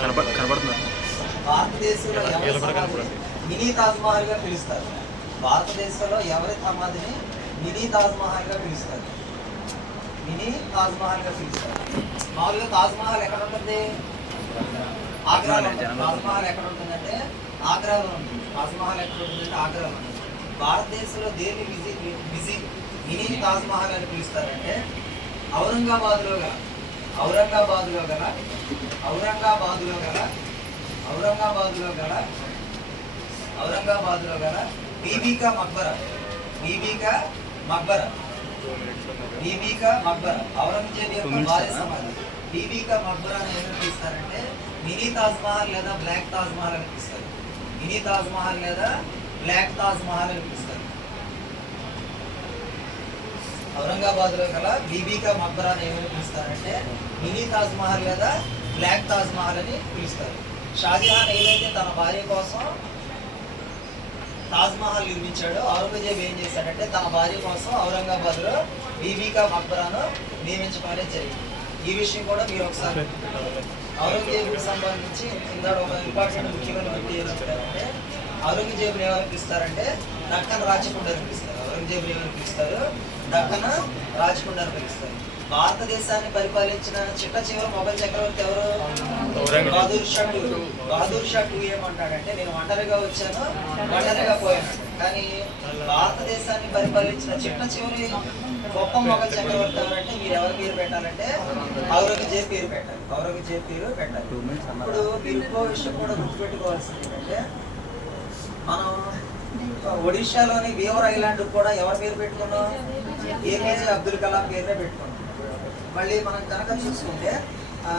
కనపడుతున్నారు భారతదేశంలో ఎవరి సమాధిని మినీ తాజ్ మహల్గా పిలుస్తారు. భారతదేశంలో ఎవరి సమాధిని మినీ తాజ్ మహల్గా పిలుస్తారు? మినీ తాజ్ మహల్గా పిలుస్తారు. మామూలుగా తాజ్ మహల్ ఎక్కడ ఉంటుంది? ఆగ్రాలో. తాజ్ మహల్ ఎక్కడ ఉంటుందంటే ఆగ్రాలో ఉంటుంది. తాజ్ మహల్ ఎక్కడ ఉంటుందంటే ఆగ్రాలో ఉంటుంది. భారతదేశంలో దేన్ని విజి విజి మినీ తాజ్ మహల్ అని పిలుస్తారంటే ఔరంగాబాద్లో ఔరంగాబాద్లో గల ఔరంగాబాద్లో గల ఔరంగాబాద్లో గల ఔరంగాబాద్లో గల బీబీకా మక్బర. బీబీకా మక్బర. బీబీకా మక్బర. ఔరంగజేబ్ యొక్క భార్య సమాధి. బీబీకా మక్బర అని ఏమని పిలుస్తారంటే మినీ తాజ్ మహల్ లేదా బ్లాక్ తాజ్ మహల్ అని పిలుస్తారు. మినీ తాజ్ మహల్ లేదా బ్లాక్ తాజ్ మహల్ అని పిలుస్తారు ఔరంగాబాద్లో గల బీబీకా మక్బరా అని ఏమని పిలుస్తారంటే మినీ తాజ్ మహల్ లేదా బ్లాక్ తాజ్ మహల్ అని పిలుస్తారు. షాజహాన్ ఏదైతే తన భార్య కోసం తాజ్ మహల్ నిర్మించాడో ఔరంగజేబ్ ఏం చేశాడంటే తన భార్య కోసం ఔరంగాబాద్లో బీబీకా మక్బరాను నియమించడం జరిగింది. ఈ విషయం కూడా మీరు ఒకసారి ఔరంగజేబుకి సంబంధించి ఇందాక ఒక ఇంపార్టెంట్ ముఖ్యమైన వ్యక్తి ఏమంటారంటే ఔరంగజేబుని ఏమని పిలుస్తారంటే దక్కన్ రాచకొండ అని ఔరంగజేబుని ఏమని పిలుస్తారు. దక్కన రాచకొండ అని పిలుస్తారు. భారతదేశాన్ని పరిపాలించిన చిట్ట చివరి మొఘల్ చక్రవర్తి ఎవరు. బహదూర్ షా టూ. బహదూర్ షా టూ ఏమంటాడంటే నేను ఒంటరిగా వచ్చాను ఒంటరిగా పోయాను. కానీ భారతదేశాన్ని పరిపాలించిన చిట్ట చివరి గొప్ప మొఘల్ చక్రవర్తి ఎవరంటే మీరు ఎవరి పేరు పెట్టాలంటే ఔరంగజేబ్ పేరు పెట్టాలి. ఔరంగజేబ్ పేరు పెట్టాలి. ఇప్పుడు మీరు ఇంకో విషయం కూడా గుర్తుపెట్టుకోవాల్సింది ఏంటంటే మనం ఒడిశాలోని వీవర్ ఐలాండ్ కూడా ఎవరి పేరు పెట్టుకున్నాం ఏపీజే అబ్దుల్ కలాం పేరునే పెట్టుకున్నాం మళ్ళీ మనం కనుక చూసుకుంటే ఆ,